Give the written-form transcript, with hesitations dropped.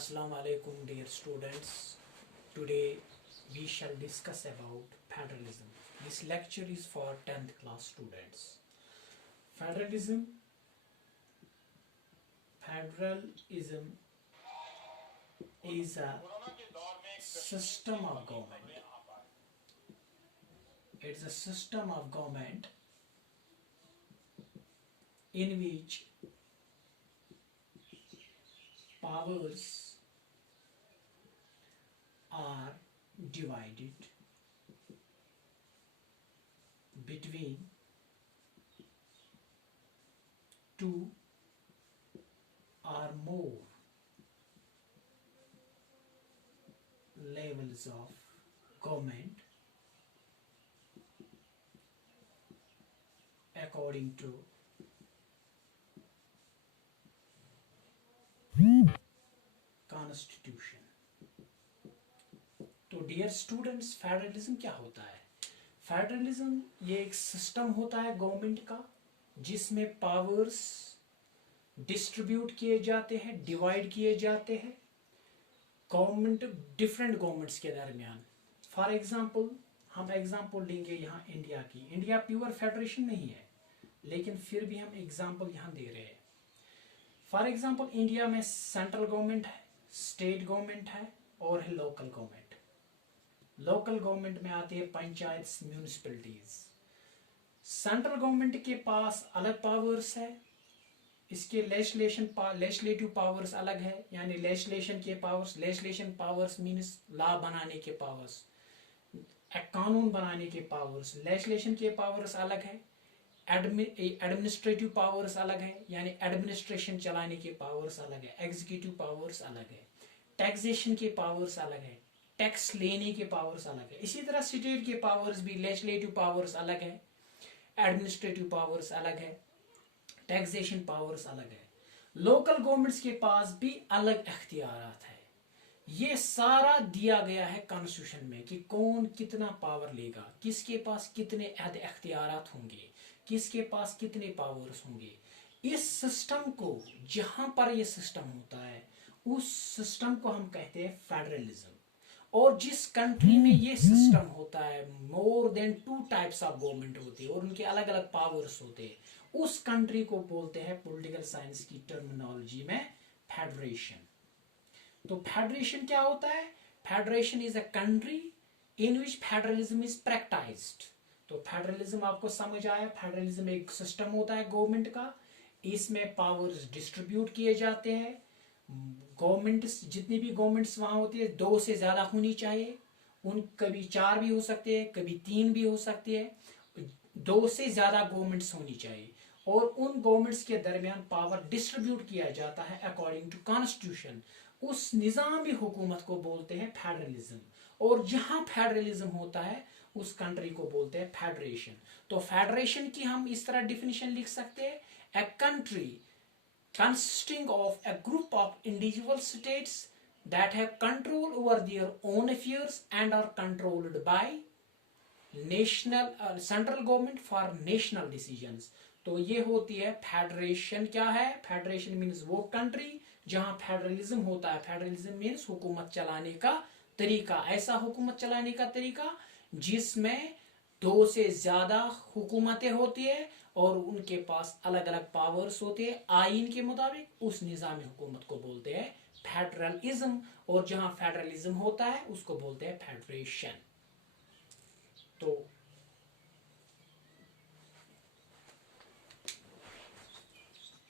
Assalamu alaikum dear students. Today we shall discuss about federalism. This lecture is for 10th class students. Federalism is a system of government. It's a system of government in which powers are divided between two or more levels of government according to constitution. तो dear students, federalism क्या होता है? Federalism ये एक system होता है government का जिसमें पावर्स डिस्ट्रीब्यूट किए जाते हैं, डिवाइड किए जाते हैं गवर्नमेंट डिफरेंट गवर्नमेंट्स के दरमियान। फॉर एग्जांपल हम एग्जांपल लेंगे यहाँ इंडिया की। इंडिया प्योर फेडरेशन नहीं है, लेकिन फिर भी हम एग्जांपल यहाँ दे रहे हैं। फॉर एग्जांपल इंडिया में सेंट्रल गवर्नमेंट है, स्टेट गवर्नमेंट है और है लोकल गवर्नमेंट। लोकल गवर्नमेंट में आती है पंचायत, म्यूनिसिपैलिटीज। सेंट्रल गवर्नमेंट के पास अलग पावर्स है, इसके लेजिस्लेटिव पावर्स अलग है, यानी लेजिस्लेशन पावर्स मीन्स लॉ बनाने के पावर्स, कानून बनाने के पावर्स। लेजिस्लेशन के पावर्स अलग है, एडमिनिस्ट्रेटिव पावर्स अलग है, यानी एडमिनिस्ट्रेशन चलाने के पावर्स अलग है, एग्जीक्यूटिव पावर्स अलग है, टैक्सेशन के पावर्स अलग है, टैक्स लेने के पावर्स अलग है। इसी तरह स्टेट के पावर्स भी, लेजिस्लेटिव पावर्स अलग है, एडमिनिस्ट्रेटिव पावर्स अलग है, टैक्सेशन पावर्स अलग है। लोकल गवर्नमेंट्स के पास भी अलग इख्तियारात है। ये सारा दिया गया है कॉन्स्टिट्यूशन में कि कौन कितना पावर लेगा, किसके पास कितने इख्तियारात होंगे, किसके पास कितने पावर्स होंगे। इस सिस्टम को, जहां पर यह सिस्टम होता है, उस सिस्टम को हम कहते हैं फेडरलिज्म। और जिस कंट्री में ये सिस्टम होता है, more than 2 types of government होती है और उनके अलग अलग पावर्स होते हैं, उस कंट्री को बोलते हैं पॉलिटिकल साइंस की टर्मिनोलॉजी में फेडरेशन। तो फेडरेशन क्या होता है? Federation is a country in which federalism is practised. तो फेडरलिज्म आपको समझ आया। फेडरलिज्म एक सिस्टम होता है गवर्नमेंट का, इसमें पावर्स डिस्ट्रीब्यूट किए जाते हैं। गवर्नमेंट्स, जितनी भी गवर्नमेंट्स वहां होती है, 2 से ज्यादा होनी चाहिए। कभी 4 भी हो सकते हैं, कभी 3 भी हो सकती है। 2 से ज्यादा गवर्नमेंट्स होनी चाहिए और उन गवर्नमेंट्स के दरमियान पावर डिस्ट्रीब्यूट किया जाता है अकॉर्डिंग टू कॉन्स्टिट्यूशन। उस निजामी हुकूमत को बोलते हैं फेडरलिज्म। और जहां फेडरलिज्म होता है उस कंट्री को बोलते हैं फेडरेशन। तो फेडरेशन की हम इस तरह डिफिनेशन लिख सकते हैं: a country consisting of a group of individual states that have control over their own affairs and are controlled by central government for national decisions। तो ये होती है फेडरेशन। क्या है? फेडरेशन मीन्स वो कंट्री जहां फेडरलिज्म होता है। फेडरलिज्म मीन्स हुकूमत चलाने का तरीका, ऐसा हुकूमत चलाने का तरीका जिसमें 2 से ज्यादा हुकूमतें होती है और उनके पास अलग अलग पावर्स होते हैं आइन के मुताबिक। उस निजामी हुकूमत को बोलते हैं फेडरलिज्म और जहां फेडरलिज्म होता है उसको बोलते हैं फेडरेशन।